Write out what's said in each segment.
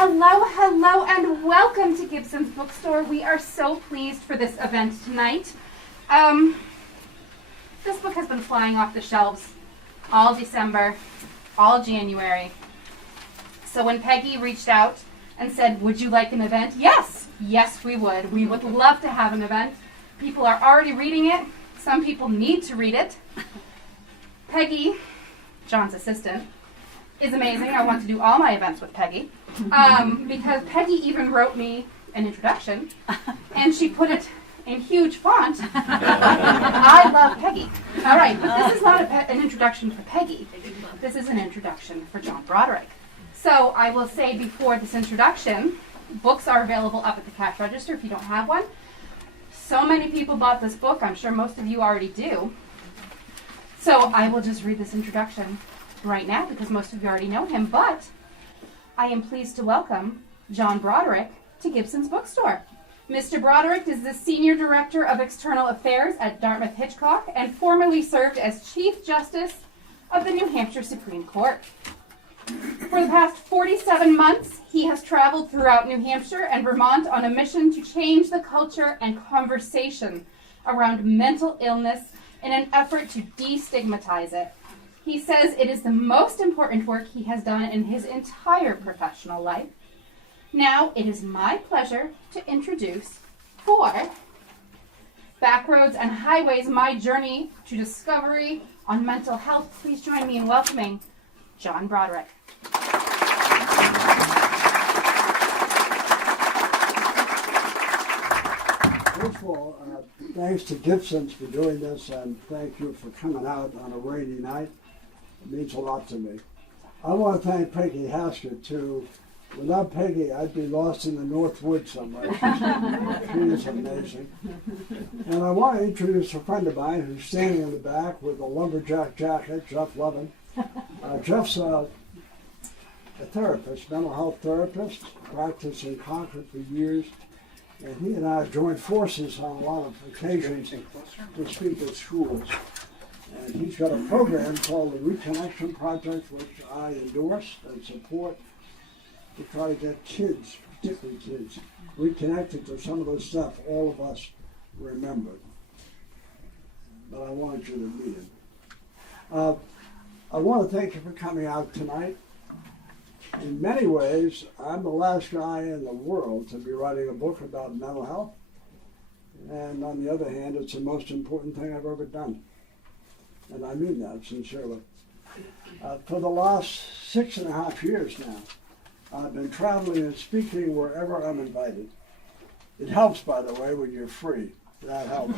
Hello, hello, and welcome to Gibson's Bookstore. We are so pleased for this event tonight. This book has been flying off the shelves all December, all January. So when Peggy reached out and said, would you like an event? Yes, we would. We would love to have an event. People are already reading it. Some people need to read it. Peggy, John's assistant, is amazing. I want to do all my events with Peggy. Because Peggy even wrote me an introduction, and she put it in huge font. I love Peggy. All right, but this is not an introduction for Peggy. This is an introduction for John Broderick. So I will say before this introduction, books are available up at the cash register if you don't have one. So many people bought this book. I'm sure most of you already do. So I will just read this introduction right now because most of you already know him, but I am pleased to welcome John Broderick to Gibson's Bookstore. Mr. Broderick is the Senior Director of External Affairs at Dartmouth-Hitchcock and formerly served as Chief Justice of the New Hampshire Supreme Court. For the past 47 months, he has traveled throughout New Hampshire and Vermont on a mission to change the culture and conversation around mental illness in an effort to destigmatize it. He says it is the most important work he has done in his entire professional life. Now it is my pleasure to introduce for Backroads and Highways, My Journey to Discovery on Mental Health. Please join me in welcoming John Broderick. First of all, thanks to Gibson's for doing this, and thank you for coming out on a rainy night. It means a lot to me. I want to thank Peggy Haskett, too. Without Peggy, I'd be lost in the North Woods somewhere. She is amazing. And I want to introduce a friend of mine who's standing in the back with a lumberjack jacket, Jeff Levin. Jeff's a therapist, mental health therapist, practiced in Concord for years. And he and I have joined forces on a lot of occasions to speak at schools. And he's got a program called the Reconnection Project, which I endorse and support to try to get kids, particularly kids, reconnected to some of the stuff all of us remembered. But I wanted you to meet him. I want to thank you for coming out tonight. In many ways, I'm the last guy in the world to be writing a book about mental health. And on the other hand, it's the most important thing I've ever done. And I mean that sincerely. For the last 6.5 years now, I've been traveling and speaking wherever I'm invited. It helps, by the way, when you're free. That helps.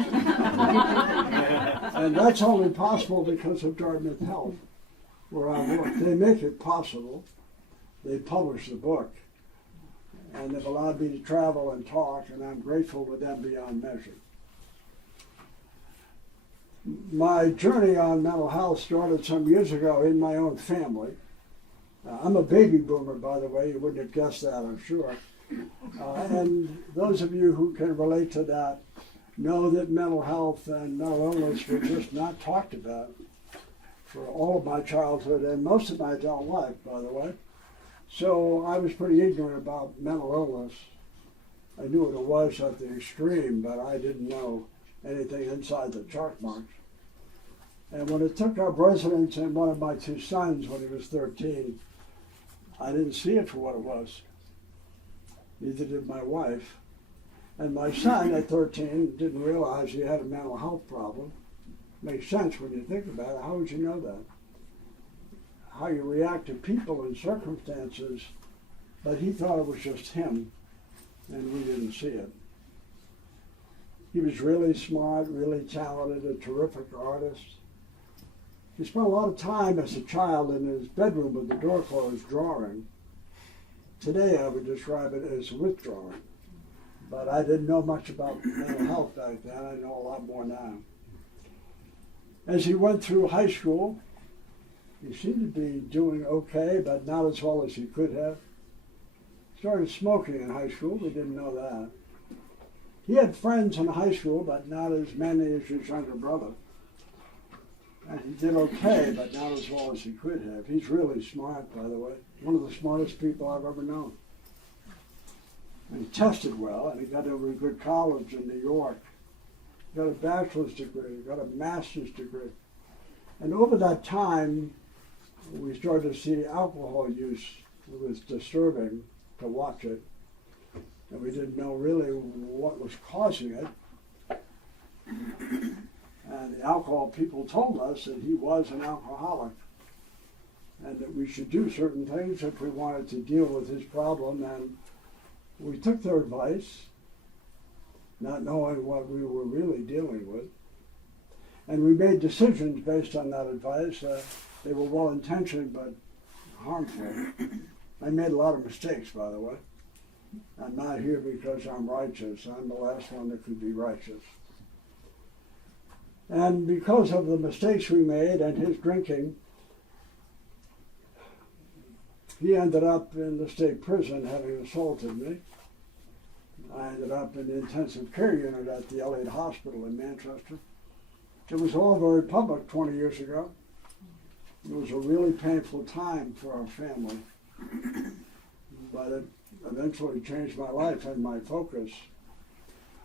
And that's only possible because of Dartmouth Health, where I work. They make it possible. They publish the book. And they've allowed me to travel and talk, and I'm grateful to them beyond measure. My journey on mental health started some years ago in my own family. I'm a baby boomer, by the way. You wouldn't have guessed that, I'm sure. And those of you who can relate to that know that mental health and mental illness were just not talked about for all of my childhood and most of my adult life, by the way. So I was pretty ignorant about mental illness. I knew what it was at the extreme, but I didn't know anything inside the chalk marks. And when it took up residence in one of my two sons when he was 13, I didn't see it for what it was. Neither did my wife. And my son at 13 didn't realize he had a mental health problem. Makes sense when you think about it. How would you know that? How you react to people and circumstances, but he thought it was just him, and we didn't see it. He was really smart, really talented, a terrific artist. He spent a lot of time as a child in his bedroom with the door closed drawing. Today I would describe it as withdrawing, but I didn't know much about mental health back then. I know a lot more now. As he went through high school, he seemed to be doing okay, but not as well as he could have. Started smoking in high school. We didn't know that. He had friends in high school, but not as many as his younger brother. And he did okay, but not as well as he could have. He's really smart, by the way. One of the smartest people I've ever known. And he tested well, and he got into a good college in New York. Got a bachelor's degree, got a master's degree. And over that time, we started to see alcohol use. It was disturbing to watch it. And we didn't know really what was causing it. And the alcohol people told us that he was an alcoholic and that we should do certain things if we wanted to deal with his problem. And we took their advice, not knowing what we were really dealing with. And we made decisions based on that advice. They were well-intentioned but harmful. I made a lot of mistakes, by the way. I'm not here because I'm righteous. I'm the last one that could be righteous. And because of the mistakes we made and his drinking, he ended up in the state prison having assaulted me. I ended up in the intensive care unit at the Elliott Hospital in Manchester. It was all very public 20 years ago. It was a really painful time for our family. But it eventually changed my life and my focus.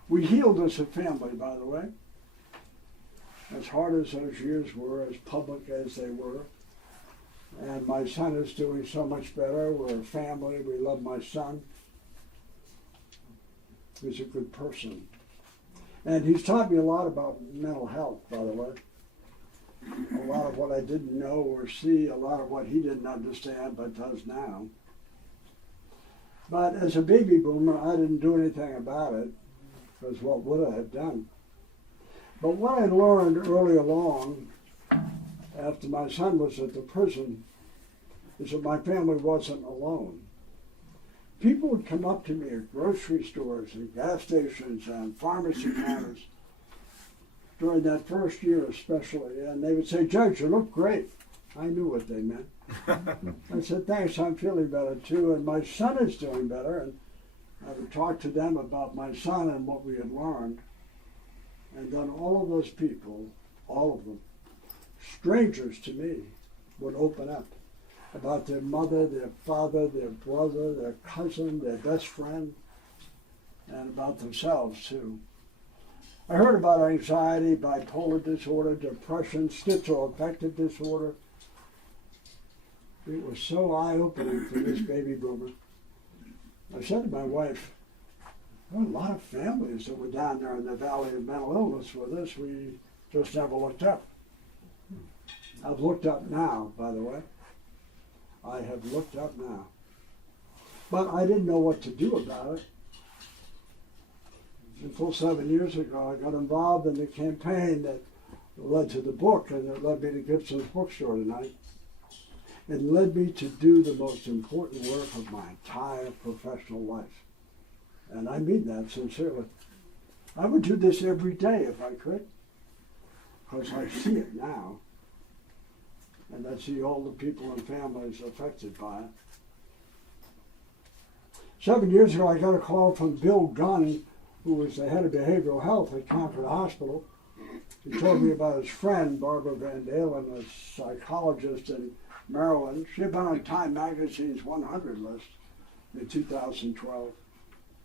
We healed as a family, by the way. As hard as those years were, as public as they were. And my son is doing so much better. We're a family. We love my son. He's a good person. And he's taught me a lot about mental health, by the way. A lot of what I didn't know or see, a lot of what he didn't understand but does now. But as a baby boomer, I didn't do anything about it, because what would I have done? But what I learned early along, after my son was at the prison, is that my family wasn't alone. People would come up to me at grocery stores and gas stations and pharmacy counters during that first year especially, and they would say, "Judge, you look great." I knew what they meant. I said, "Thanks, I'm feeling better too, and my son is doing better." And I would talk to them about my son and what we had learned. And then all of those people, all of them, strangers to me, would open up about their mother, their father, their brother, their cousin, their best friend, and about themselves too. I heard about anxiety, bipolar disorder, depression, schizoaffective disorder. It was so eye-opening for this baby boomer. I said to my wife, there were a lot of families that were down there in the valley of mental illness with us. We just never looked up. I've looked up now, by the way. I have looked up now. But I didn't know what to do about it. Until 7 years ago, I got involved in the campaign that led to the book, and it led me to Gibson's Bookstore tonight. It led me to do the most important work of my entire professional life. And I mean that sincerely. I would do this every day if I could, because I see it now. And I see all the people and families affected by it. 7 years ago, I got a call from Bill Gunn, who was the head of behavioral health at Concord Hospital. He told me about his friend, Barbara Van Dalen, a psychologist in Maryland. She had been on Time Magazine's 100 list in 2012.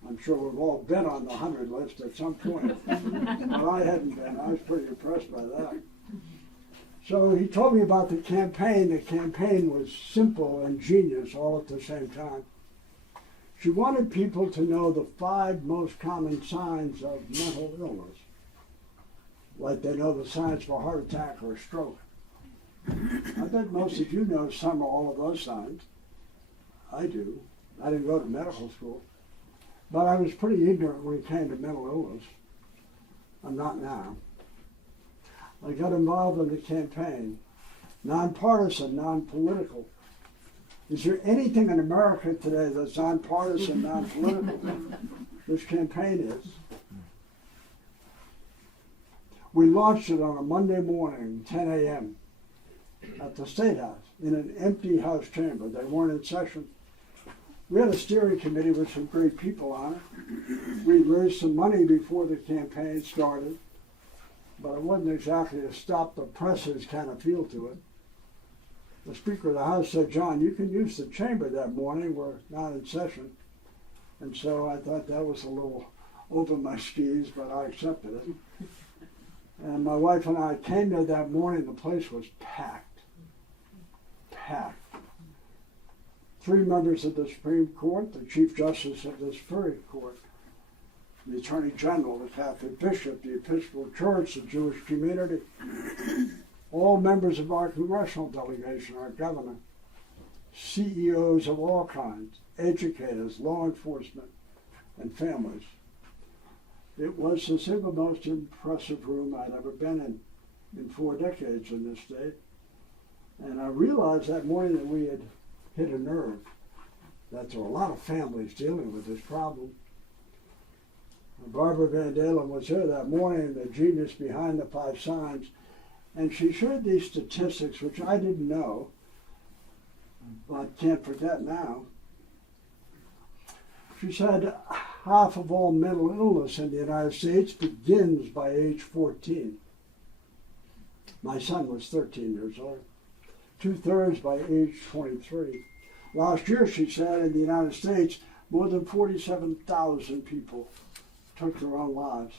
I'm sure we've all been on the 100 list at some point, but I hadn't been. I was pretty impressed by that. So he told me about the campaign. The campaign was simple and genius all at the same time. She wanted people to know the 5 most common signs of mental illness, like they know the signs for a heart attack or a stroke. I bet most of you know some or all of those signs. I do. I didn't go to medical school. But I was pretty ignorant when it came to mental illness. I'm not now. I got involved in the campaign, nonpartisan, non-political. Is there anything in America today that's nonpartisan, non-political? This campaign is. We launched it on a Monday morning, 10 a.m. at the State House, in an empty House chamber. They weren't in session. We had a steering committee with some great people on it. We raised some money before the campaign started, but it wasn't exactly a stop the presses kind of feel to it. The Speaker of the House said, "John, you can use the chamber that morning. We're not in session." And so I thought that was a little over my skis, but I accepted it. And my wife and I came there that morning. The place was packed. Packed. 3 members of the Supreme Court, the Chief Justice of the Superior Court, the Attorney General, the Catholic Bishop, the Episcopal Church, the Jewish community, all members of our congressional delegation, our governor, CEOs of all kinds, educators, law enforcement, and families. It was the single most impressive room I'd ever been in 4 decades in this state. And I realized that morning that we had hit a nerve, that there were a lot of families dealing with this problem. Barbara Van Dalen was here that morning, the genius behind the 5 signs, and she shared these statistics, which I didn't know, but can't forget now. She said half of all mental illness in the United States begins by age 14. My son was 13 years old. 2/3 by age 23. Last year, she said, in the United States, more than 47,000 people took their own lives.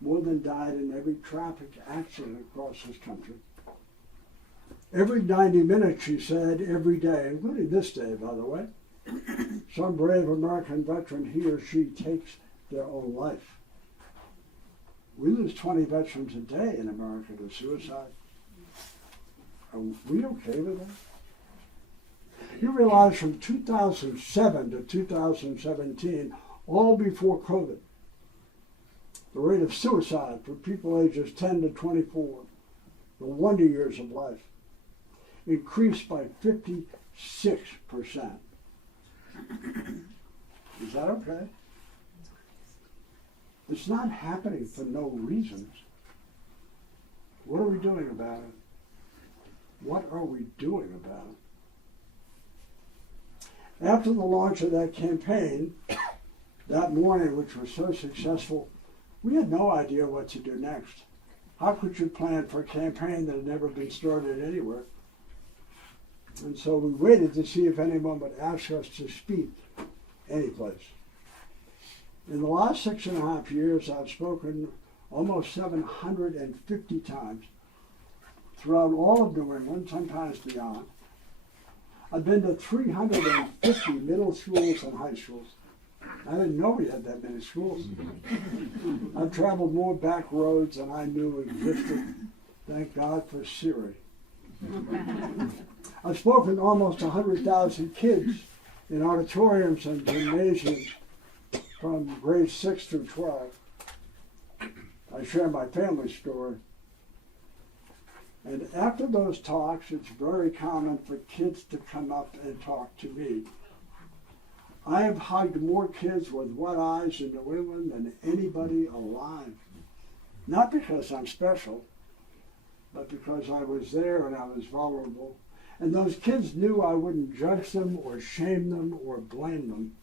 More than died in every traffic accident across this country. Every 90 minutes, she said, every day, including this day, by the way, some brave American veteran, he or she, takes their own life. We lose 20 veterans a day in America to suicide. Are we okay with that? You realize from 2007 to 2017, all before COVID, the rate of suicide for people ages 10 to 24, the wonder years of life, increased by 56%. Is that okay? It's not happening for no reasons. What are we doing about it? What are we doing about it? After the launch of that campaign, that morning, which was so successful, we had no idea what to do next. How could you plan for a campaign that had never been started anywhere? And so we waited to see if anyone would ask us to speak anyplace. In the last 6.5 years, I've spoken almost 750 times throughout all of New England, sometimes beyond. I've been to 350 middle schools and high schools. I didn't know we had that many schools. I've traveled more back roads than I knew existed. Thank God for Siri. I've spoken to almost 100,000 kids in auditoriums and gymnasiums from grades 6 through 12. I share my family story. And after those talks, it's very common for kids to come up and talk to me. I have hugged more kids with wet eyes in New England than anybody alive. Not because I'm special, but because I was there and I was vulnerable. And those kids knew I wouldn't judge them or shame them or blame them.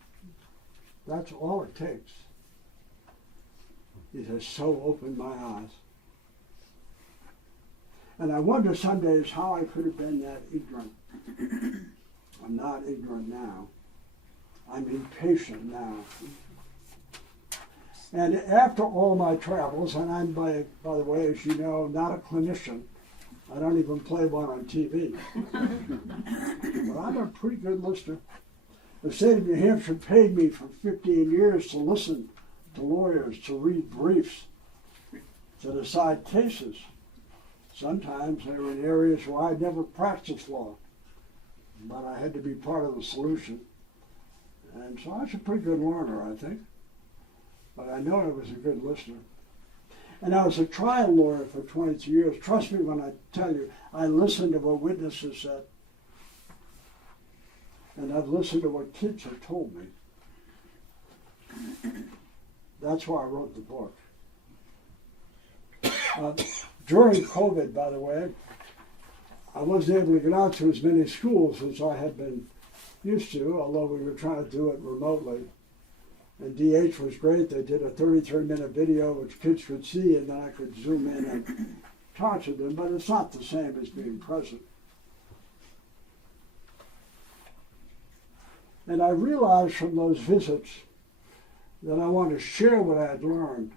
That's all it takes. It has so opened my eyes. And I wonder some days how I could have been that ignorant. I'm not ignorant now. I'm impatient now. And after all my travels, and I'm, by the way, as you know, not a clinician. I don't even play one on TV. But I'm a pretty good listener. The state of New Hampshire paid me for 15 years to listen to lawyers, to read briefs, to decide cases. Sometimes they were in areas where I'd never practiced law, but I had to be part of the solution. And so I was a pretty good learner, I think. But I know I was a good listener. And I was a trial lawyer for 22 years. Trust me when I tell you, I listened to what witnesses said. And I've listened to what kids have told me. That's why I wrote the book. During COVID, by the way, I wasn't able to get out to as many schools as I had been used to, although we were trying to do it remotely. And DH was great. They did a 33-minute video which kids could see, and then I could zoom in and talk to them, but it's not the same as being present. And I realized from those visits that I wanted to share what I had learned.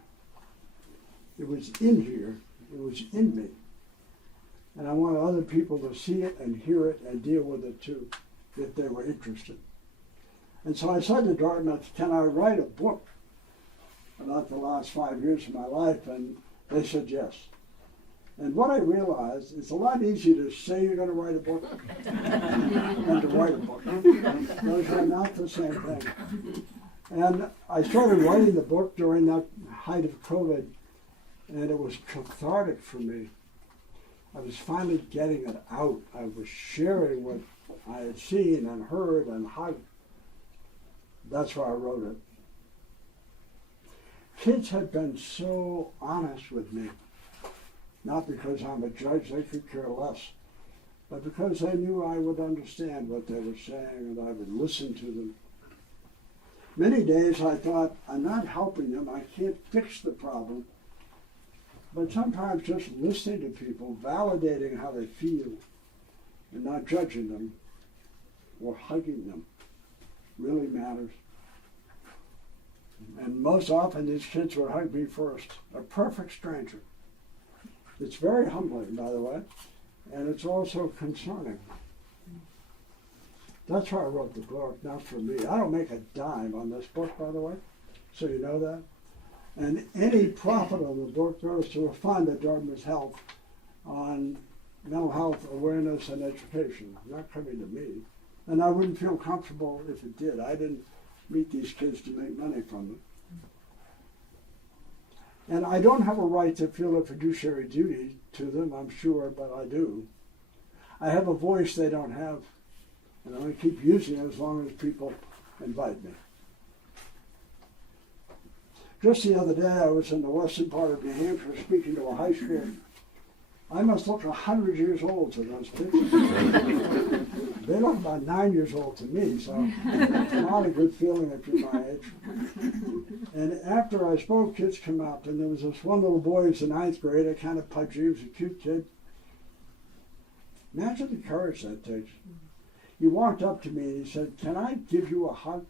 It was in here, it was in me. And I wanted other people to see it and hear it and deal with it too, if they were interested. And so I said to Dartmouth, can I write a book about the last 5 years of my life? And they said yes. And what I realized, it's a lot easier to say you're going to write a book than to write a book. Those are not the same thing. And I started writing the book during that height of COVID, and it was cathartic for me. I was finally getting it out. I was sharing what I had seen and heard and hugged. That's why I wrote it. Kids had been so honest with me, not because I'm a judge, they could care less, but because they knew I would understand what they were saying and I would listen to them. Many days I thought, I'm not helping them, I can't fix the problem. But sometimes just listening to people, validating how they feel, and not judging them or hugging them really matters. And most often these kids would hug me first, a perfect stranger. It's very humbling, by the way, and it's also concerning. That's why I wrote the book, not for me. I don't make a dime on this book, by the way, so you know that. And any profit of the book goes to a fund at Dartmouth Health on mental health awareness and education, not coming to me. And I wouldn't feel comfortable if it did. I didn't meet these kids to make money from them. And I don't have a right to feel a fiduciary duty to them, I'm sure, but I do. I have a voice they don't have, and I'm going to keep using it as long as people invite me. Just the other day, I was in the western part of New Hampshire speaking to a high school. I must look 100 years old to those kids. They look about 9 years old to me, so it's not a good feeling if you're my age. And after I spoke, kids come up, and there was this one little boy who's in 9th grade, a kind of pudgy, he was a cute kid. Imagine the courage that takes. He walked up to me and he said, can I give you a hug?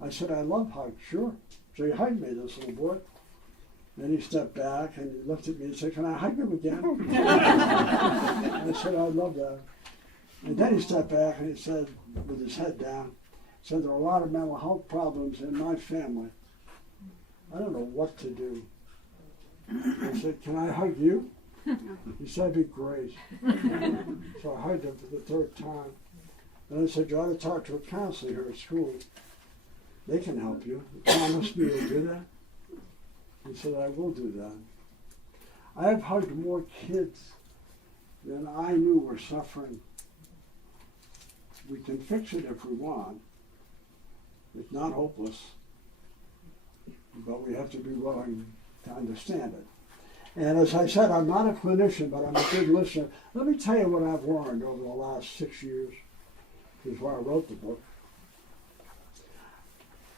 I said, I love hugs, sure. So he hugged me, this little boy. Then he stepped back and he looked at me and said, can I hug him again? I said, I'd love that. And then he stepped back and he said, with his head down, he said, there are a lot of mental health problems in my family. I don't know what to do. I said, can I hug you? He said, that'd be great. So I hugged him for the third time. Then I said, you ought to talk to a counselor here at school. They can help you. Promise me you'll do that? He said, I will do that. I have hugged more kids than I knew were suffering. We can fix it if we want. It's not hopeless, but we have to be willing to understand it. And as I said, I'm not a clinician, but I'm a good listener. Let me tell you what I've learned over the last 6 years, which is why I wrote the book.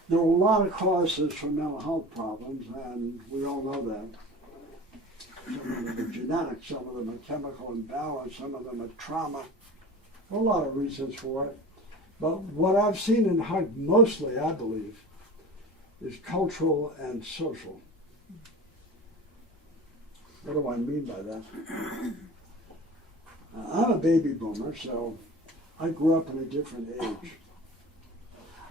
There are a lot of causes for mental health problems, and we all know that. Some of them are genetic, some of them are chemical imbalance, some of them are trauma. A lot of reasons for it. But what I've seen and hugged mostly, I believe, is cultural and social. What do I mean by that? I'm a baby boomer, so I grew up in a different age.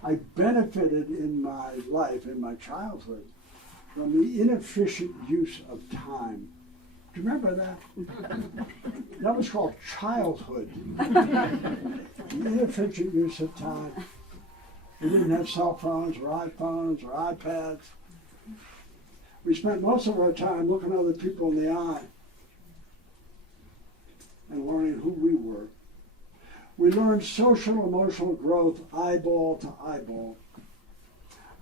I benefited in my life, in my childhood, from the inefficient use of time. Do you remember that? That was called childhood. The inefficient use of time. We didn't have cell phones or iPhones or iPads. We spent most of our time looking other people in the eye and learning who we were. We learned social emotional growth eyeball to eyeball.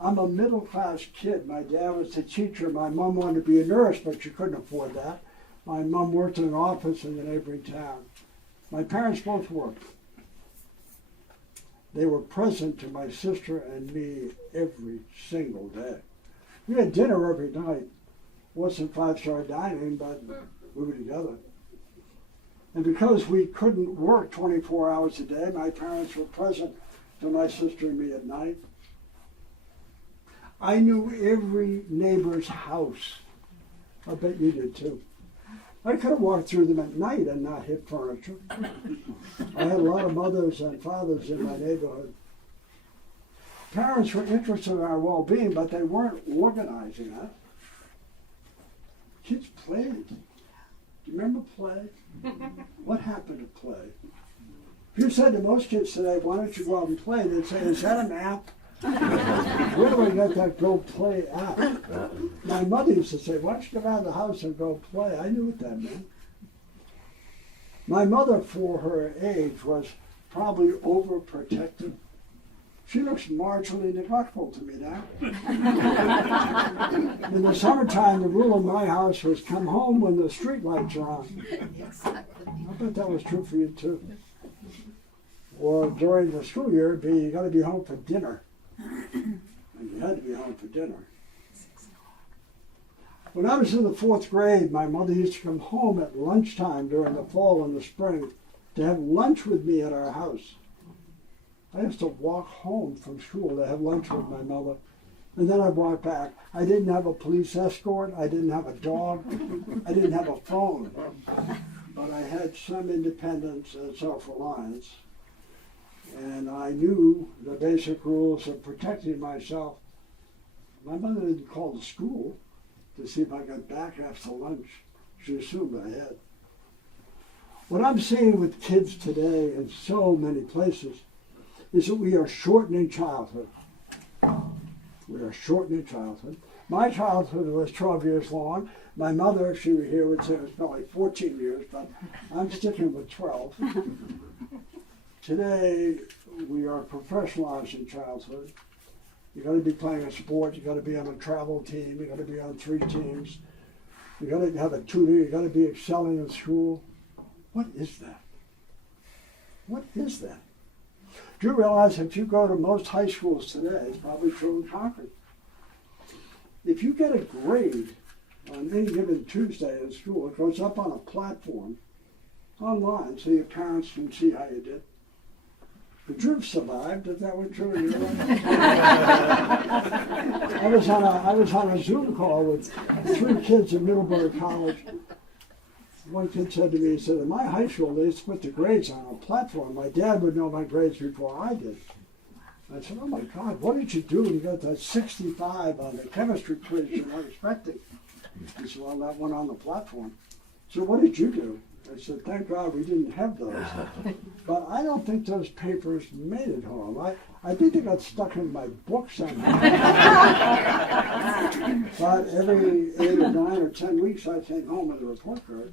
I'm a middle-class kid. My dad was a teacher. My mom wanted to be a nurse, but she couldn't afford that. My mom worked in an office in the neighboring town. My parents both worked. They were present to my sister and me every single day. We had dinner every night. It wasn't five-star dining, but we were together. And because we couldn't work 24 hours a day, my parents were present to my sister and me at night. I knew every neighbor's house. I bet you did too. I could have walked through them at night and not hit furniture. I had a lot of mothers and fathers in my neighborhood. Parents were interested in our well-being, but they weren't organizing it. Kids played. Do you remember play? What happened to play? If you said to most kids today, why don't you go out and play? They'd say, is that an app? Where do I get that go play app? My mother used to say, why don't you go out of the house and go play? I knew what that meant. My mother, for her age, was probably overprotective. She looks marginally neglectful to me now. In the summertime, the rule in my house was come home when the street lights are on. I bet that was true for you too. Or during the school year, you got to be home for dinner. And you had to be home for dinner. When I was in the 4th grade, my mother used to come home at lunchtime during the fall and the spring to have lunch with me at our house. I used to walk home from school to have lunch with my mother, and then I'd walk back. I didn't have a police escort, I didn't have a dog, I didn't have a phone, but I had some independence and self-reliance, and I knew the basic rules of protecting myself. My mother didn't call the school to see if I got back after lunch. She assumed I had. What I'm seeing with kids today in so many places is that we are shortening childhood. We are shortening childhood. My childhood was 12 years long. My mother, if she were here, would say it was probably 14 years, but I'm sticking with 12. Today, we are professionalizing childhood. You got to be playing a sport. You got to be on a travel team. You got to be on 3 teams. You got to have a tutor. You got to be excelling in school. What is that? What is that? Do you realize if you go to most high schools today, it's probably true in Concord. If you get a grade on any given Tuesday in school, it goes up on a platform online so your parents can see how you did. But you've survived, is that what true? I was on a Zoom call with 3 kids at Middlebury College. One kid said to me, he said, in my high school, they used to put the grades on a platform. My dad would know my grades before I did. I said, oh my God, what did you do when you got that 65 on the chemistry quiz you're not expecting? He said, well, that went on the platform. So what did you do? I said, thank God we didn't have those. But I don't think those papers made it home. I think they got stuck in my book somehow. But every 8 or 9 or 10 weeks I came home with a report card.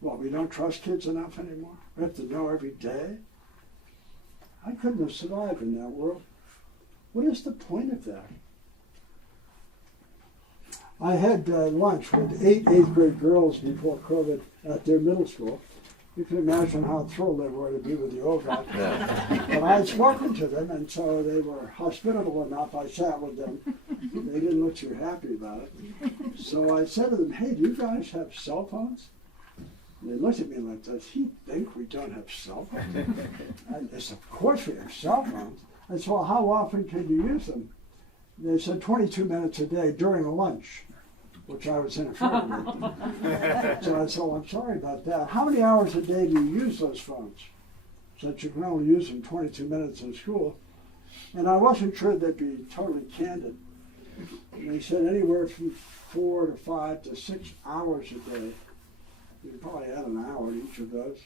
Well, we don't trust kids enough anymore. We have to know every day. I couldn't have survived in that world. What is the point of that? I had lunch with 8 8th grade girls before COVID at their middle school. You can imagine how thrilled they were to be with the old guy. But I had spoken to them, and so they were hospitable enough. I sat with them. They didn't look too happy about it. So I said to them, hey, do you guys have cell phones? And they looked at me like, does he think we don't have cell phones? I said, of course we have cell phones. I said, well, how often can you use them? They said 22 minutes a day during lunch, which I was interfering with. So I said, well, I'm sorry about that. How many hours a day do you use those phones? So that you can only use them 22 minutes in school. And I wasn't sure they'd be totally candid. And they said anywhere from 4 to 5 to 6 hours a day. You could probably add an hour to each of those.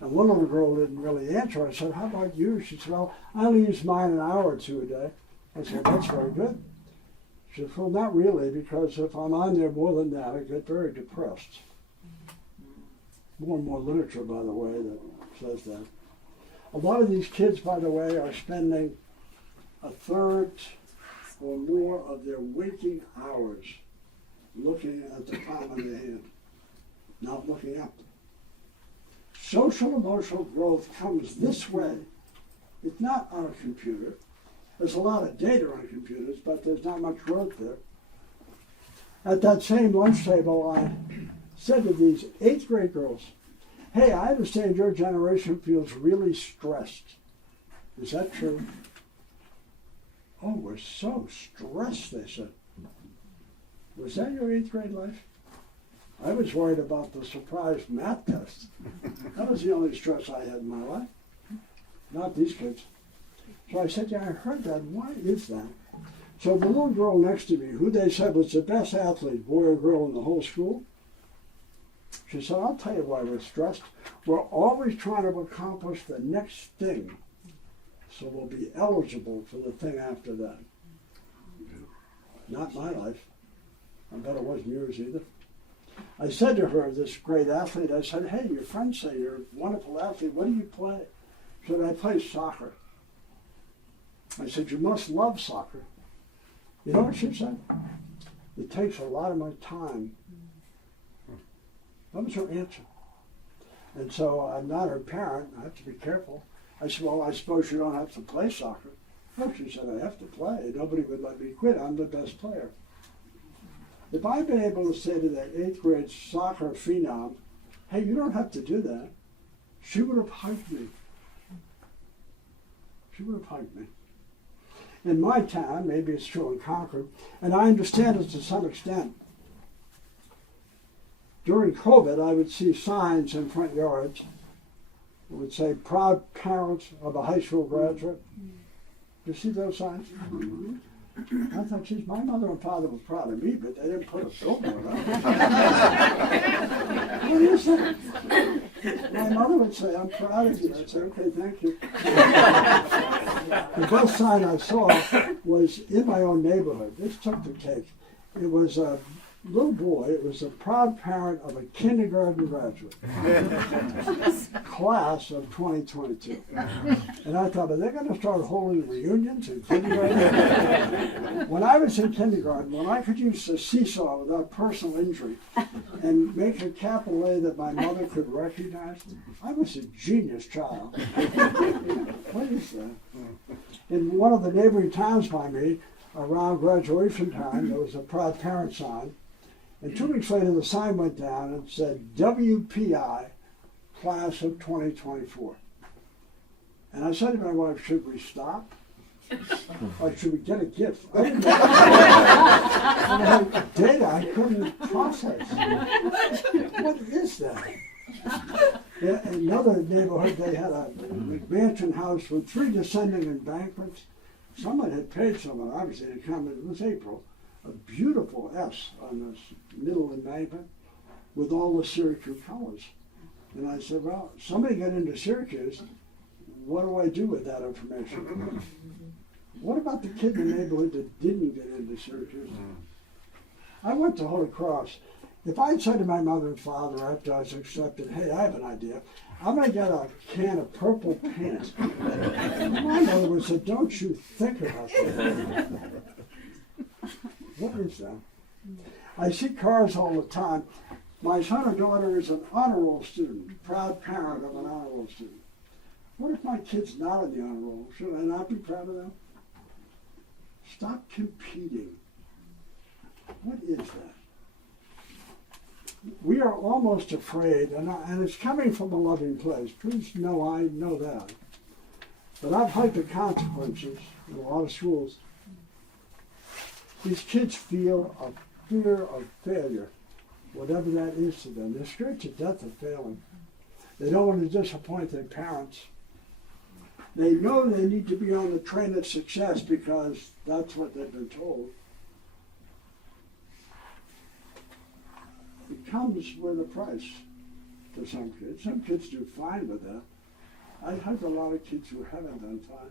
And one little girl didn't really answer. I said, how about you? She said, well, I only use mine an hour or 2 a day. I said, that's very good. She said, well, not really, because if I'm on there more than that, I get very depressed. More and more literature, by the way, that says that. A lot of these kids, by the way, are spending 1/3 or more of their waking hours looking at the palm of their hand, not looking up. Social emotional growth comes this way. It's not on a computer. There's a lot of data on computers, but there's not much growth there. At that same lunch table, I said to these 8th grade girls, hey, I understand your generation feels really stressed. Is that true? Oh, we're so stressed, they said. Was that your 8th grade life? I was worried about the surprise math test. That was the only stress I had in my life. Not these kids. So I said, yeah, I heard that. Why is that? So the little girl next to me, who they said was the best athlete, boy or girl in the whole school, she said, I'll tell you why we're stressed. We're always trying to accomplish the next thing, so we'll be eligible for the thing after that. Not my life. I bet it wasn't yours either. I said to her, this great athlete, I said, hey, your friends say you're a wonderful athlete. What do you play? She said, I play soccer. I said, you must love soccer. You know what she said? It takes a lot of my time. That was her answer. And so I'm not her parent. I have to be careful. I said, well, I suppose you don't have to play soccer. No, she said, I have to play. Nobody would let me quit. I'm the best player. If I'd been able to say to that 8th grade soccer phenom, hey, you don't have to do that, she would have hugged me. She would have hugged me. In my town, maybe it's true in Concord, and I understand it to some extent. During COVID, I would see signs in front yards that would say, proud parents of a high school graduate. You see those signs? I thought, geez, my mother and father were proud of me, but they didn't put a billboard up. What is that? My mother would say, I'm proud of you. I'd say, okay, thank you. The best sign I saw was in my own neighborhood. This took the cake. It was a little boy. It was a proud parent of a kindergarten graduate. Class of 2022. And I thought, are they going to start holding reunions in kindergarten? When I was in kindergarten, when I could use a seesaw without personal injury and make a capital A that my mother could recognize, I was a genius child. What is that? In one of the neighboring towns by me, around graduation time, there was a proud parent sign. And 2 weeks later, the sign went down and said, WPI, class of 2024. And I said to my wife, should we stop? Or should we get a gift? I didn't know. Data I couldn't process. What is that? In another neighborhood, they had a McMansion house with 3 descending embankments. Someone had paid someone, obviously, to come. It was April. A beautiful S on this middle embankment with all the Syracuse colors. And I said, well, somebody got into Syracuse. What do I do with that information? What about the kid in the neighborhood that didn't get into Syracuse? I went to Holy Cross. If I had said to my mother and father after I was accepted, hey, I have an idea. I'm going to get a can of purple paint. My mother would say, don't you think about that. What is that? I see cars all the time. My son or daughter is an honor roll student, proud parent of an honor roll student. What if my kid's not in the honor roll? Should I not be proud of them? Stop competing. What is that? We are almost afraid, and it's coming from a loving place. Please know I know that. But I've heard the consequences in a lot of schools. These kids feel a fear of failure, whatever that is to them. They're scared to death of failing. They don't want to disappoint their parents. They know they need to be on the train of success because that's what they've been told. It comes with a price for some kids. Some kids do fine with that. I've had a lot of kids who haven't done fine.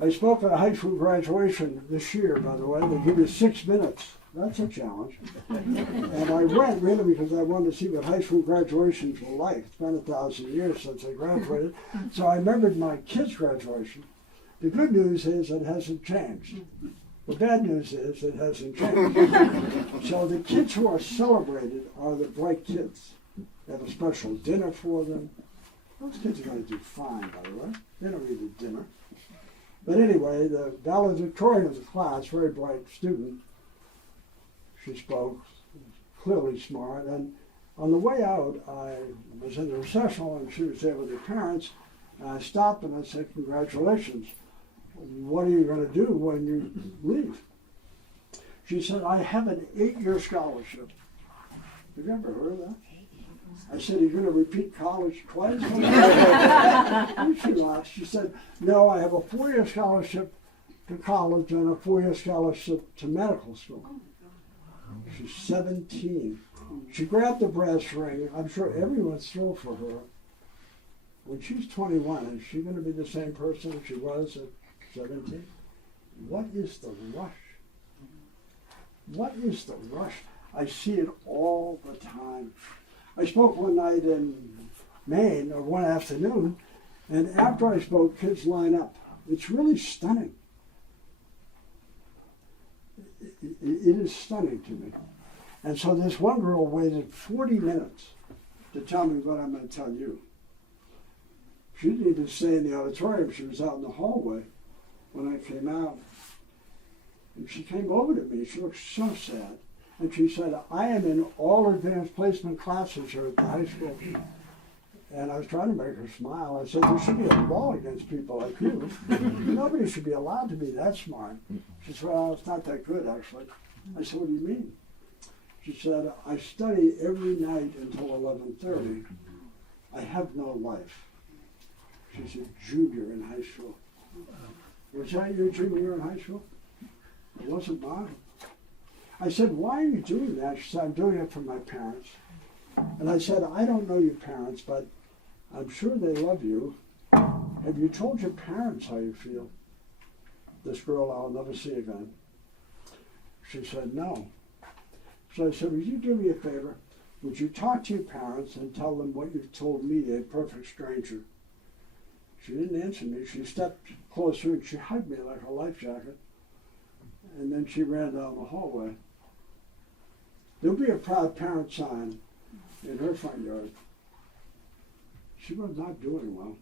I spoke at a high school graduation this year, by the way. They give you 6 minutes. That's a challenge. And I went really because I wanted to see what high school graduations were like. It's been 1,000 years since I graduated. So I remembered my kids' graduation. The good news is it hasn't changed. The bad news is it hasn't changed. So the kids who are celebrated are the bright kids. They have a special dinner for them. Those kids are going to do fine, by the way. They don't need a dinner. But anyway, the valedictorian of the class, very bright student, she spoke, clearly smart. And on the way out, I was in the recessional and she was there with her parents. And I stopped and I said, congratulations. What are you going to do when you leave? She said, I have an 8-year scholarship. Have you ever heard of that? I said, you're going to repeat college twice? And she laughed. She said, no, I have a 4-year scholarship to college and a 4-year scholarship to medical school. She's 17. She grabbed the brass ring. I'm sure everyone's thrilled for her. When she's 21, is she going to be the same person she was at 17? What is the rush? What is the rush? I see it all the time. I spoke one night in Maine, or one afternoon, and after I spoke, kids line up. It's really stunning. It is stunning to me. And so this one girl waited 40 minutes to tell me what I'm going to tell you. She didn't even stay in the auditorium. She was out in the hallway when I came out. And she came over to me. She looked so sad. And she said, I am in all advanced placement classes here at the high school. And I was trying to make her smile. I said, there should be a law against people like you. Nobody should be allowed to be that smart. She said, well, it's not that good, actually. I said, what do you mean? She said, I study every night until 11:30. I have no life. She's a junior in high school. Was that your junior year in high school? It wasn't mine. I said, why are you doing that? She said, I'm doing it for my parents. And I said, I don't know your parents, but I'm sure they love you. Have you told your parents how you feel? This girl I'll never see again. She said, no. So I said, would you do me a favor? Would you talk to your parents and tell them what you've told me, a perfect stranger? She didn't answer me. She stepped closer and she hugged me like a life jacket. And then she ran down the hallway. There'll be a proud parent sign in her front yard. She was not doing well.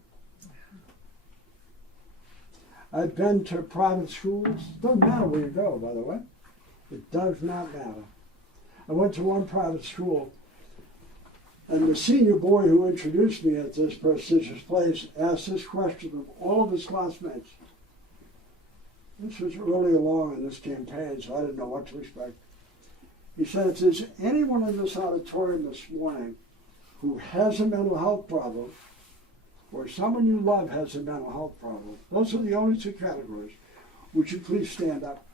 I've been to private schools. Doesn't matter where you go, by the way. It does not matter. I went to one private school, and the senior boy who introduced me at this prestigious place asked this question of all of his classmates. This was early along in this campaign, so I didn't know what to expect. He said, if there's anyone in this auditorium this morning who has a mental health problem, or someone you love has a mental health problem, those are the only two categories, would you please stand up?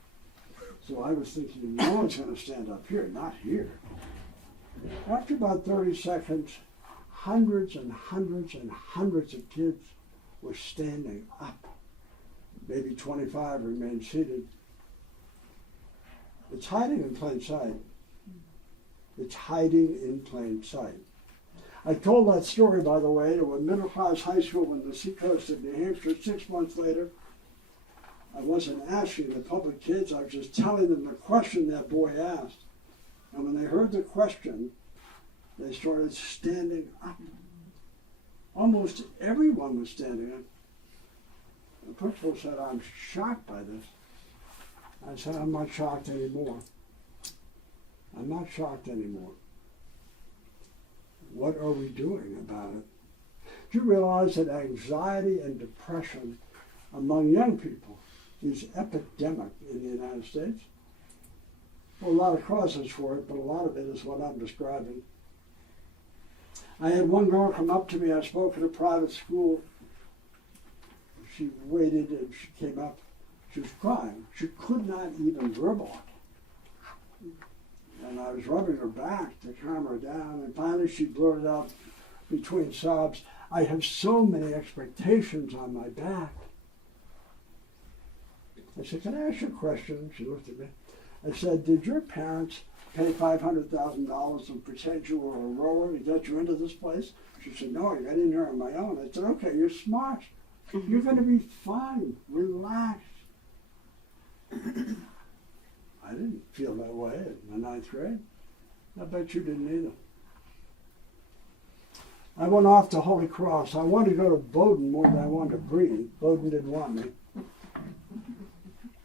So I was thinking, no one's going to stand up here, not here. After about 30 seconds, hundreds and hundreds and hundreds of kids were standing up. Maybe 25 remained seated. It's hiding in plain sight. It's hiding in plain sight. I told that story, by the way, to a middle-class high school on the seacoast of New Hampshire 6 months later. I wasn't asking the public kids, I was just telling them the question that boy asked. And when they heard the question, they started standing up. Almost everyone was standing up. The principal said, I'm shocked by this. I said, I'm not shocked anymore. I'm not shocked anymore. What are we doing about it? Do you realize that anxiety and depression among young people is epidemic in the United States? Well, a lot of causes for it, but a lot of it is what I'm describing. I had one girl come up to me. I spoke at a private school. She waited and she came up. She was crying. She could not even verbalize. And I was rubbing her back to calm her down. And finally she blurted out between sobs, I have so many expectations on my back. I said, can I ask you a question? She looked at me. I said, did your parents pay $500,000 and pretend you were a rower to get you into this place? She said, no, I got in here on my own. I said, okay, you're smart. You're going to be fine. Relax. I didn't feel that way in the 9th grade. I bet you didn't either. I went off to Holy Cross. I wanted to go to Bowdoin more than I wanted to breathe. Bowdoin didn't want me.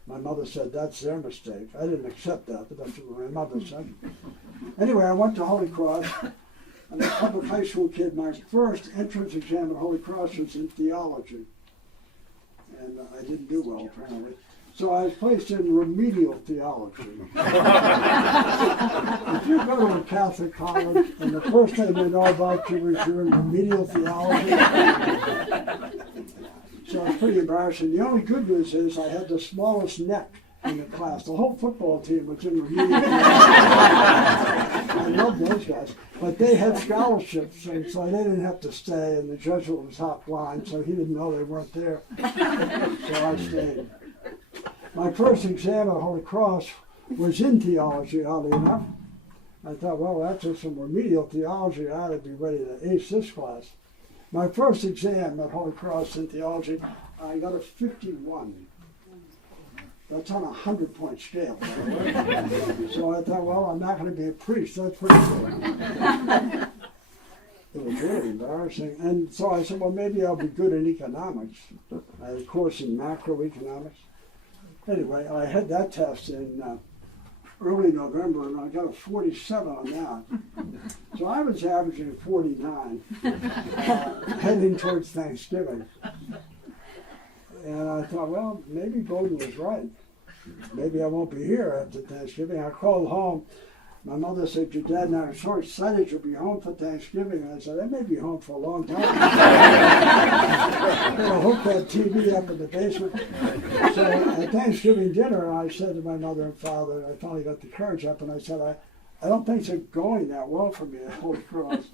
My mother said, that's their mistake. I didn't accept that, but that's what my mother said. Anyway, I went to Holy Cross, I'm a public high school kid. My first entrance exam at Holy Cross was in theology. And I didn't do well, apparently. So I was placed in remedial theology. If you go to a Catholic college and the first thing they know about you is you're in remedial theology, so it's pretty embarrassing. The only good news is I had the smallest neck in the class. The whole football team was in remedial theology. I love those guys. But they had scholarships, and so they didn't have to stay, and the Jesuit was hot blind, so he didn't know they weren't there. So I stayed. My first exam at Holy Cross was in theology, oddly enough. I thought, well, after some remedial theology, I ought to be ready to ace this class. My first exam at Holy Cross in theology, I got a 51. That's on a 100-point scale. So I thought, well, I'm not going to be a priest. That's pretty good. It was really embarrassing. And so I said, well, maybe I'll be good in economics. I had a course in macroeconomics. Anyway, I had that test in early November, and I got a 47 on that. So I was averaging 49, heading towards Thanksgiving. And I thought, well, maybe Bowden was right. Maybe I won't be here after Thanksgiving. I called home. My mother said, your dad and I are so excited you'll be home for Thanksgiving. And I said, I may be home for a long time. I'm going to hook that TV up in the basement. So at Thanksgiving dinner, I said to my mother and father, I finally got the courage up, and I said, I don't think it's going that well for me at Holy Cross.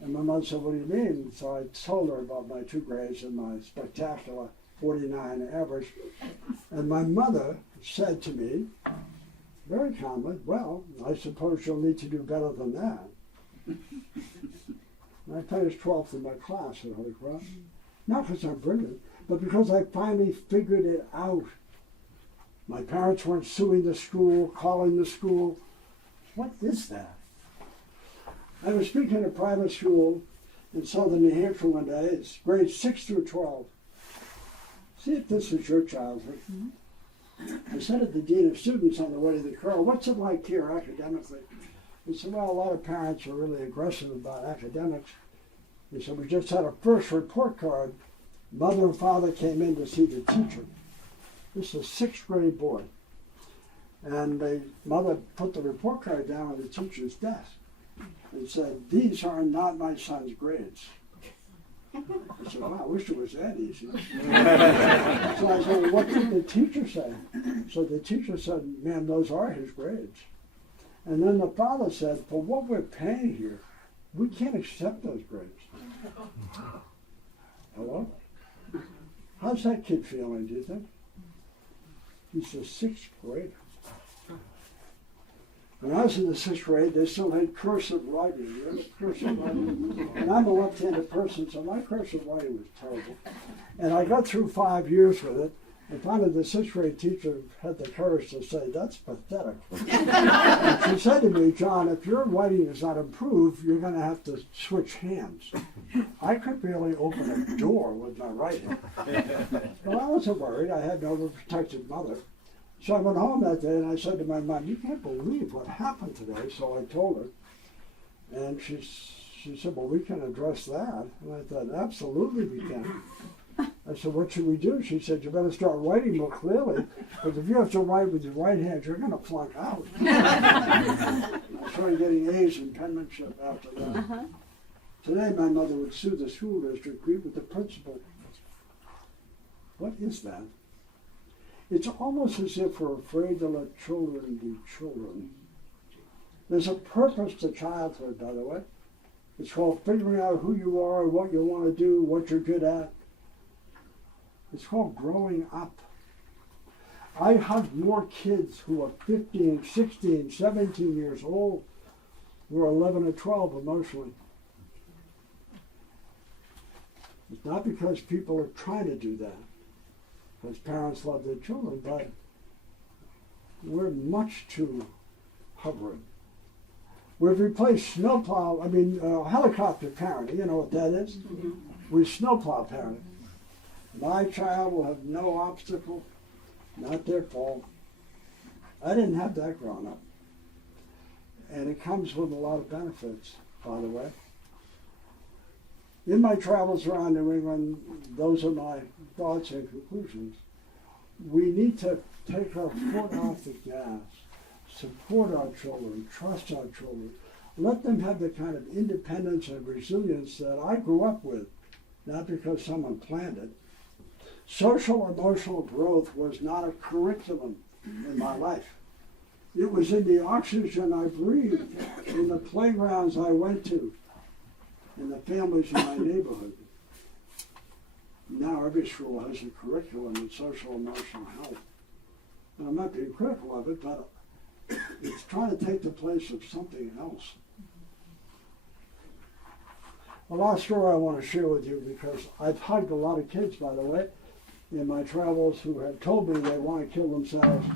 And my mother said, what do you mean? So I told her about my 2 grades and my spectacular 49 average. And my mother said to me, very calmly, well, I suppose you'll need to do better than that. And I finished 12th in my class at Holy Cross. Not because I'm brilliant, but because I finally figured it out. My parents weren't suing the school, calling the school. What is that? I was speaking at a private school in southern New Hampshire one day. It's grades 6 through 12. See if this is your childhood. I said to the dean of students on the way to the car, what's it like here academically? He said, well, a lot of parents are really aggressive about academics. He said, we just had a first report card. Mother and father came in to see the teacher. This is a 6th grade boy. And the mother put the report card down on the teacher's desk and said, these are not my son's grades. I said, wow, I wish it was that easy. So I said, well, what did the teacher say? So the teacher said, ma'am, those are his grades. And then the father said, for what we're paying here, we can't accept those grades. Hello? How's that kid feeling, do you think? He's a 6th grader. When I was in the 6th grade, they still had cursive writing. You know, cursive writing. And I'm a left-handed person, so my cursive writing was terrible. And I got through 5 years with it, and finally the 6th grade teacher had the courage to say, that's pathetic. And she said to me, John, if your writing is not improved, you're going to have to switch hands. I could barely open a door with my right hand. Well, I wasn't worried. I had no overprotective mother. So I went home that day and I said to my mom, you can't believe what happened today. So I told her. And she said, well, we can address that. And I thought, absolutely we can. I said, what should we do? She said, you better start writing more clearly, because if you have to write with your right hand, you're going to flunk out. I started getting A's in penmanship after that. Today my mother would sue the school district, agree with the principal. What is that? It's almost as if we're afraid to let children be children. There's a purpose to childhood, by the way. It's called figuring out who you are, what you want to do, what you're good at. It's called growing up. I hug more kids who are 15, 16, 17 years old who are 11 or 12 emotionally. It's not because people are trying to do that, because parents love their children, but we're much too hovering. We've replaced helicopter parenting, you know what that is? Mm-hmm. We snowplow parenting. My child will have no obstacle, not their fault. I didn't have that growing up. And it comes with a lot of benefits, by the way. In my travels around New England, those are my thoughts and conclusions. We need to take our foot off the gas, support our children, trust our children, let them have the kind of independence and resilience that I grew up with, not because someone planned it. Social emotional growth was not a curriculum in my life. It was in the oxygen I breathed, in the playgrounds I went to, in the families in my neighborhood. Now every school has a curriculum in social emotional health. And I'm not being critical of it, but it's trying to take the place of something else. The last story I want to share with you, because I've hugged a lot of kids, by the way, in my travels who have told me they want to kill themselves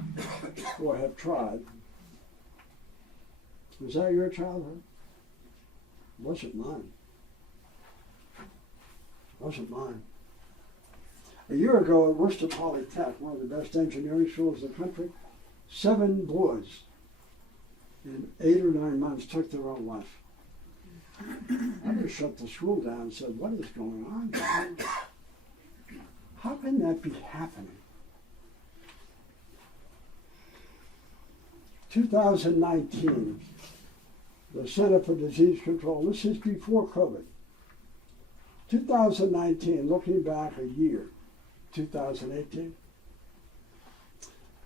or have tried. Was that your childhood? It wasn't mine. It wasn't mine. A year ago at Worcester Polytech, one of the best engineering schools in the country, 7 boys in 8 or 9 months took their own life. I just shut the school down and said, what is going on? How can that be happening? 2019, the Center for Disease Control, this is before COVID. 2019, looking back a year, 2018.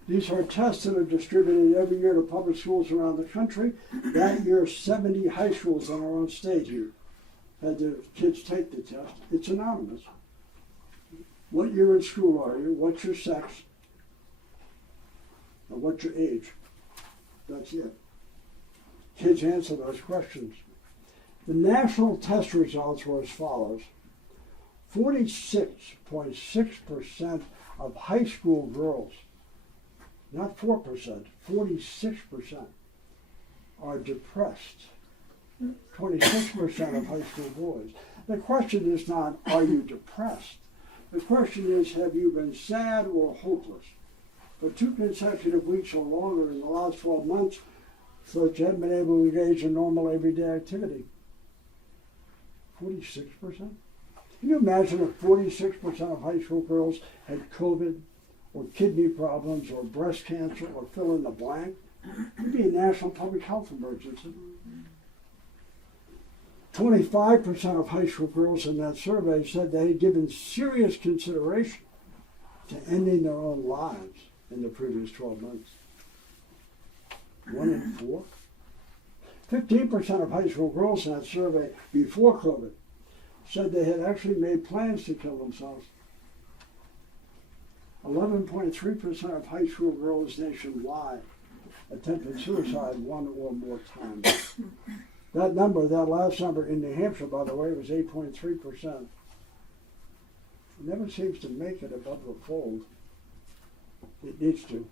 These are tests that are distributed every year to public schools around the country. That year, 70 high schools on our own state here had their kids take the test. It's anonymous. What year in school are you? What's your sex? And what's your age? That's it. Kids answer those questions. The national test results were as follows. 46.6% of high school girls, not 4%, 46% are depressed. 26% of high school boys. The question is not, are you depressed? The question is, have you been sad or hopeless for 2 consecutive weeks or longer in the last 12 months so that you haven't been able to engage in normal everyday activity? 46%? Can you imagine if 46% of high school girls had COVID or kidney problems or breast cancer or fill in the blank? It'd be a national public health emergency. 25% of high school girls in that survey said they had given serious consideration to ending their own lives in the previous 12 months. 1 in 4. 15% of high school girls in that survey before COVID said they had actually made plans to kill themselves. 11.3% of high school girls nationwide attempted suicide 1 or more times. That number, that last number in New Hampshire, by the way, was 8.3%. It never seems to make it above the fold. It needs to.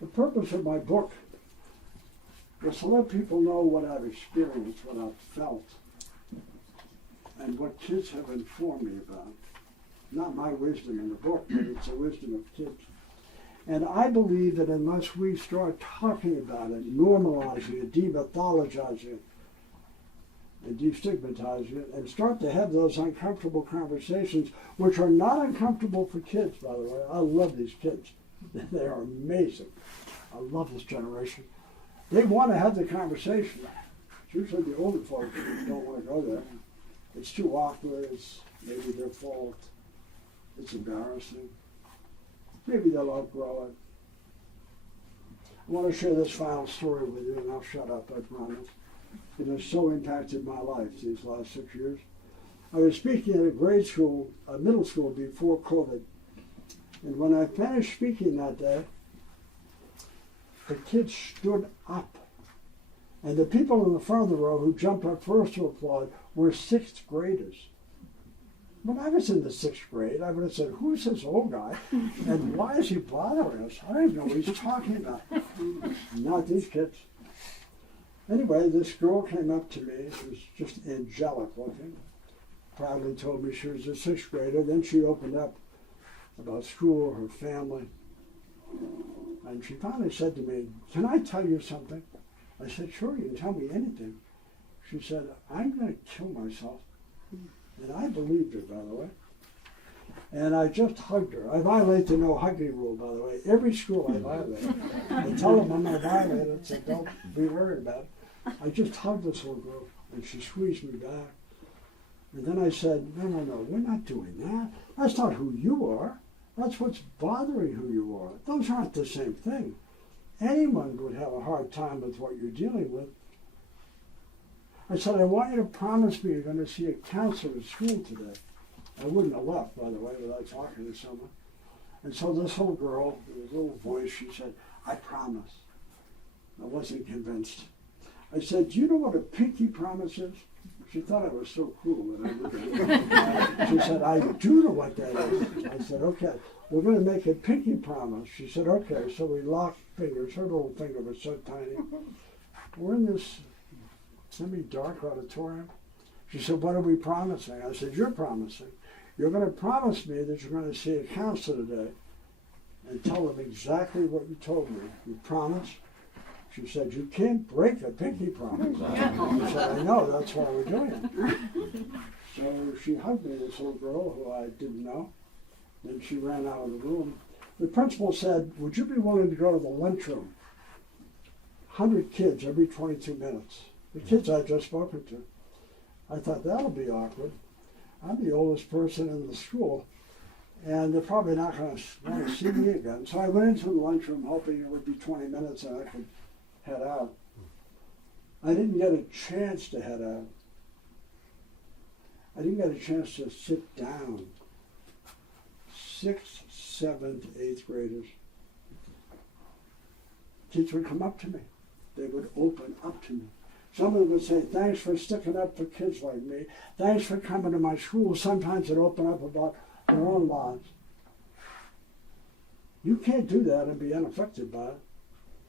The purpose of my book was to let people know what I've experienced, what I've felt, and what kids have informed me about. Not my wisdom in the book, but it's the wisdom of kids. And I believe that unless we start talking about it, normalizing it, demythologizing it, and destigmatizing it, and start to have those uncomfortable conversations, which are not uncomfortable for kids, by the way. I love these kids. They are amazing. I love this generation. They want to have the conversation. It's usually the older folks who don't want to go there. It's too awkward. It's maybe their fault. It's embarrassing. Maybe they'll outgrow it. I want to share this final story with you, and I'll shut up, I promise. It has so impacted my life these last 6 years. I was speaking at a grade school, a middle school before COVID. And when I finished speaking that day, the kids stood up. And the people in the front of the row who jumped up first to applaud were 6th graders. When I was in the 6th grade, I would have said, who's this old guy? And why is he bothering us? I don't even know what he's talking about. Not these kids. Anyway, this girl came up to me. She was just angelic looking. Proudly told me she was a 6th grader. Then she opened up about school, her family. And she finally said to me, can I tell you something? I said, sure, you can tell me anything. She said, I'm going to kill myself. And I believed her, by the way. And I just hugged her. I violate the no hugging rule, by the way. Every school I violate. I tell them when I violate it, so don't be worried about it. I just hugged this little girl, and she squeezed me back. And then I said, no, we're not doing that. That's not who you are. That's what's bothering who you are. Those aren't the same thing. Anyone would have a hard time with what you're dealing with. I said, I want you to promise me you're going to see a counselor at school today. I wouldn't have left, by the way, without talking to someone. And so this little girl, with a little voice, she said, I promise. I wasn't convinced. I said, do you know what a pinky promise is? She thought I was so cool that I would. She said, I do know what that is. I said, okay, we're going to make a pinky promise. She said, okay. So we locked fingers. Her little finger was so tiny. We're in this semi-dark auditorium. She said, what are we promising? I said, you're promising. You're going to promise me that you're going to see a counselor today and tell them exactly what you told me. You promise? She said, you can't break a pinky promise. I said, I know, that's why we're doing it. So she hugged me, this little girl who I didn't know. Then she ran out of the room. The principal said, would you be willing to go to the lunchroom? 100 kids every 22 minutes. The kids I'd just spoken to. I thought, that'll be awkward. I'm the oldest person in the school, and they're probably not going to want to see me again. So I went into the lunchroom hoping it would be 20 minutes and I could head out. I didn't get a chance to head out. I didn't get a chance to sit down. 6th, 7th, 8th graders. Kids would come up to me. They would open up to me. Some of them would say, thanks for sticking up for kids like me. Thanks for coming to my school. Sometimes they'd open up about their own lives. You can't do that and be unaffected by it.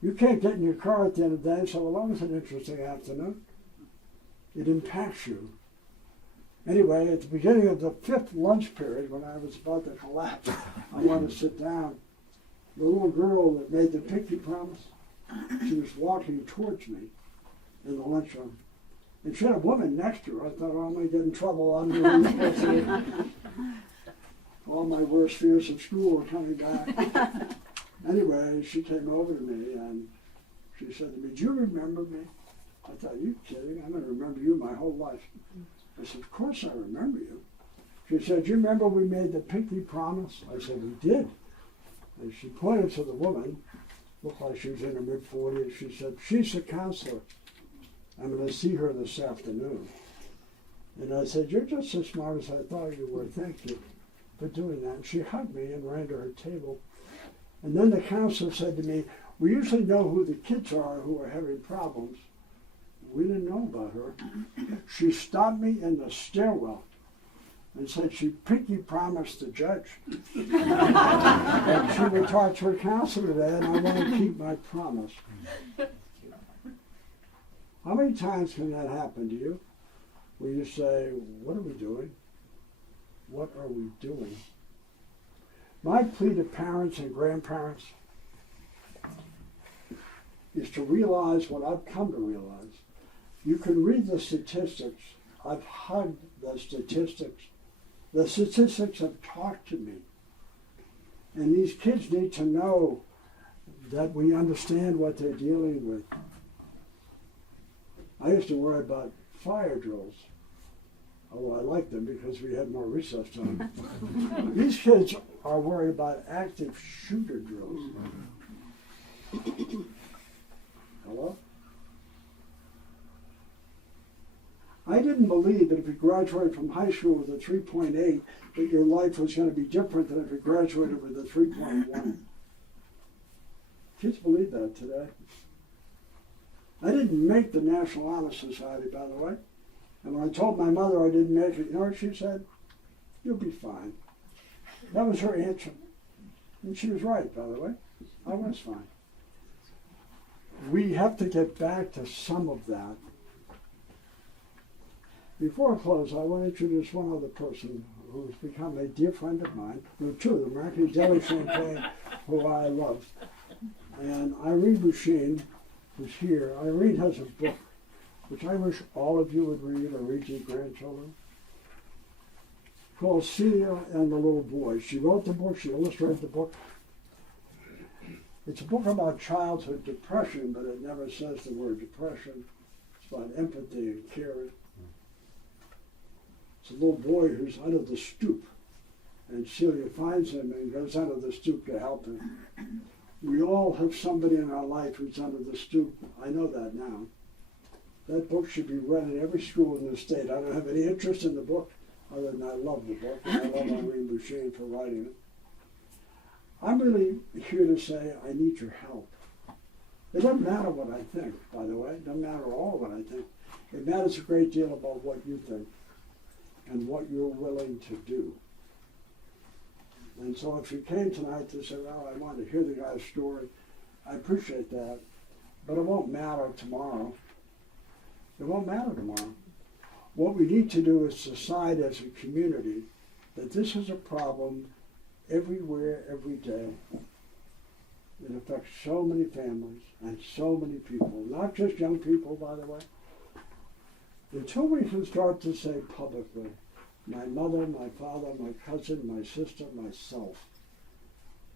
You can't get in your car at the end of the day and say, well, that was an interesting afternoon. It impacts you. Anyway, at the beginning of the 5th lunch period, when I was about to collapse, I wanted to sit down. The little girl that made the pinky promise, she was walking towards me in the lunchroom. And she had a woman next to her. I thought, oh, I'm going to get in trouble. I'm doing this. All my worst fears of school were coming back. Anyway, she came over to me and she said to me, do you remember me? I thought, are you kidding? I'm going to remember you my whole life. I said, of course I remember you. She said, do you remember we made the pinky promise? I said, we did. And she pointed to the woman, looked like she was in her mid-40s. She said, she's the counselor. I'm going to see her this afternoon. And I said, you're just as smart as I thought you were. Thank you for doing that. And she hugged me and ran to her table. And then the counselor said to me, we usually know who the kids are who are having problems. We didn't know about her. She stopped me in the stairwell and said she pinky promised the judge. And she would talk to her counselor today, and I want to keep my promise. How many times can that happen to you? Where you say, what are we doing? What are we doing? My plea to parents and grandparents is to realize what I've come to realize. You can read the statistics. I've hugged the statistics. The statistics have talked to me. And these kids need to know that we understand what they're dealing with. I used to worry about fire drills. Although I liked them because we had more recess time. These kids are worried about active shooter drills. Hello? I didn't believe that if you graduated from high school with a 3.8, that your life was going to be different than if you graduated with a 3.1. Kids believe that today. I didn't make the National Honor Society, by the way. And when I told my mother I didn't make it, you know what she said? You'll be fine. That was her answer. And she was right, by the way. I was fine. We have to get back to some of that. Before I close, I want to introduce one other person who's become a dear friend of mine. There are two of them, actually, Deli Champagne, who I love. And Irene Bouchine, who's here. Irene has a book which I wish all of you would read or read to your grandchildren, called Celia and the Little Boy. She wrote the book, she illustrated the book. It's a book about childhood depression, but it never says the word depression. It's about empathy and caring. It's a little boy who's under the stoop, and Celia finds him and goes under the stoop to help him. We all have somebody in our life who's under the stoop. I know that now. That book should be read in every school in the state. I don't have any interest in the book, other than I love the book, and I love Irene Boucher for writing it. I'm really here to say I need your help. It doesn't matter what I think, by the way. It doesn't matter all what I think. It matters a great deal about what you think and what you're willing to do. And so if you came tonight to say, well, I want to hear the guy's story, I appreciate that. But it won't matter tomorrow. It won't matter tomorrow. What we need to do is decide as a community that this is a problem everywhere, every day. It affects so many families and so many people, not just young people, by the way. Until we can start to say publicly, my mother, my father, my cousin, my sister, myself,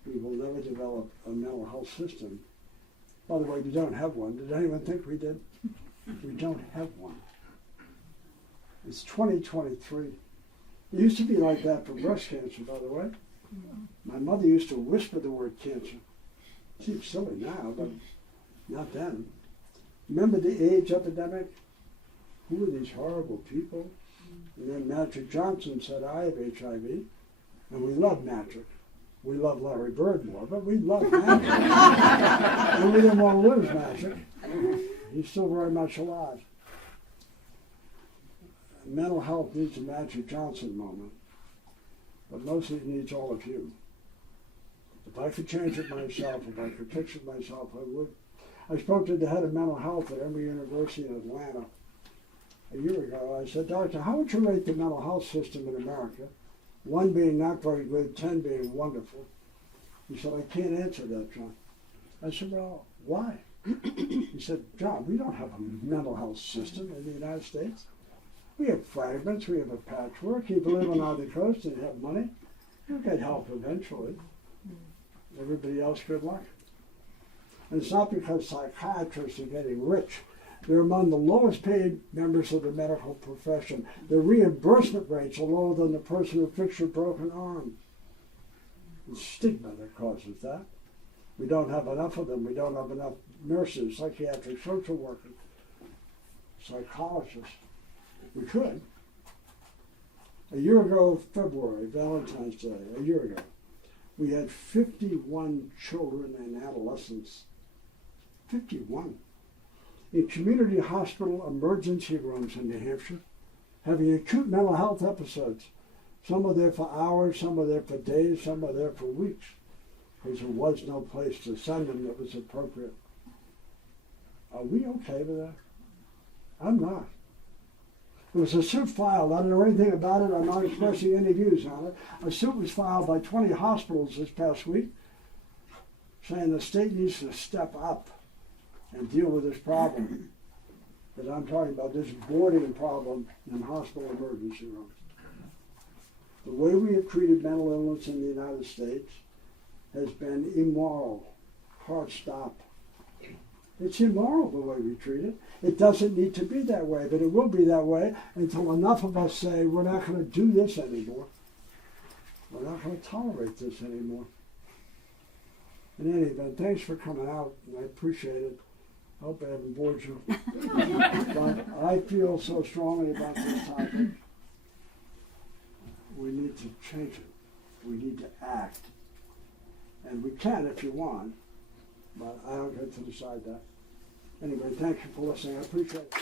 we will never develop a mental health system. By the way, we don't have one. Did anyone think we did? We don't have one. It's 2023. It used to be like that for breast cancer, by the way. My mother used to whisper the word cancer. Seems silly now, but not then. Remember the AIDS epidemic? Who were these horrible people? And then Magic Johnson said, I have HIV. And we love Magic. We love Larry Bird more, but we love Magic. And we didn't want to lose Magic. He's still very much alive. Mental health needs a Magic Johnson moment, but mostly it needs all of you. If I could change it myself, if I could fix it myself, I would. I spoke to the head of mental health at Emory University in Atlanta a year ago. I said, Doctor, how would you rate the mental health system in America? 1 being not very good, 10 being wonderful. He said, I can't answer that, John. I said, well, why? He said, John, we don't have a mental health system in the United States. We have fragments, we have a patchwork. People live on either coast and have money. You'll get help eventually. Everybody else, good luck. And it's not because psychiatrists are getting rich. They're among the lowest paid members of the medical profession. Their reimbursement rates are lower than the person who fixed your broken arm. It's stigma that causes that. We don't have enough of them. We don't have enough nurses, psychiatric social workers, psychologists. We could. A year ago, February, Valentine's Day, a year ago, we had 51 children and adolescents. 51. In community hospital emergency rooms in New Hampshire, having acute mental health episodes. Some were there for hours, some were there for days, some were there for weeks, because there was no place to send them that was appropriate. Are we okay with that? I'm not. There was a suit filed. I don't know anything about it. I'm not expressing any views on it. A suit was filed by 20 hospitals this past week saying the state needs to step up and deal with this problem that I'm talking about, this boarding problem in hospital emergency rooms. The way we have treated mental illness in the United States has been immoral. Hard stop. It's immoral the way we treat it. It doesn't need to be that way, but it will be that way until enough of us say, we're not going to do this anymore. We're not going to tolerate this anymore. In any event, thanks for coming out, and I appreciate it. I hope I haven't bored you. But I feel so strongly about this topic. We need to change it. We need to act. And we can if you want, but I don't get to decide that. Anyway, thank you for listening. I appreciate it.